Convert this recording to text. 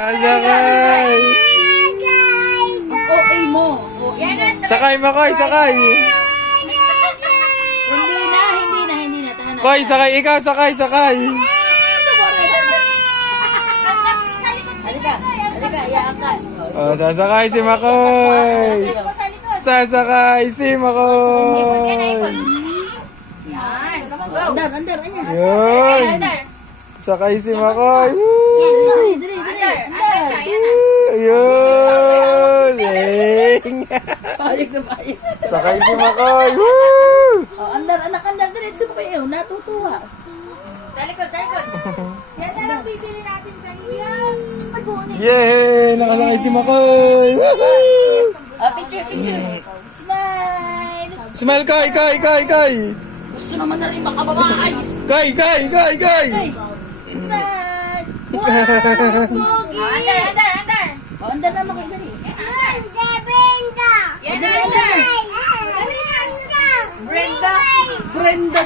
Sakay! Okay mo. Sakay, Makoy, sakay! Hindi na. Tahan na. Koy, sakay ikaw, sakay! Halika, iangkas. Oh, sasakay si Makoy! Sasakay si Makoy! Andar. Yun! Sakay si Makoy! Woo! Dali. Ayun! Ling! Payag na payag. Sakay si Makoy! Woo! Oh, andar, diretso mo kayo. Natutuwa. Talikod. Yan na lang bibili natin sa iyo. Yay! Nakasakay si Makoy! Woohoo! Picture. Smile. Smile, Koy! Gusto naman na rin makababaay. Koy! Smile. Wow, pogi. Andar. Oh, andar naman kayo dali. Yan na, Andar. Brenda.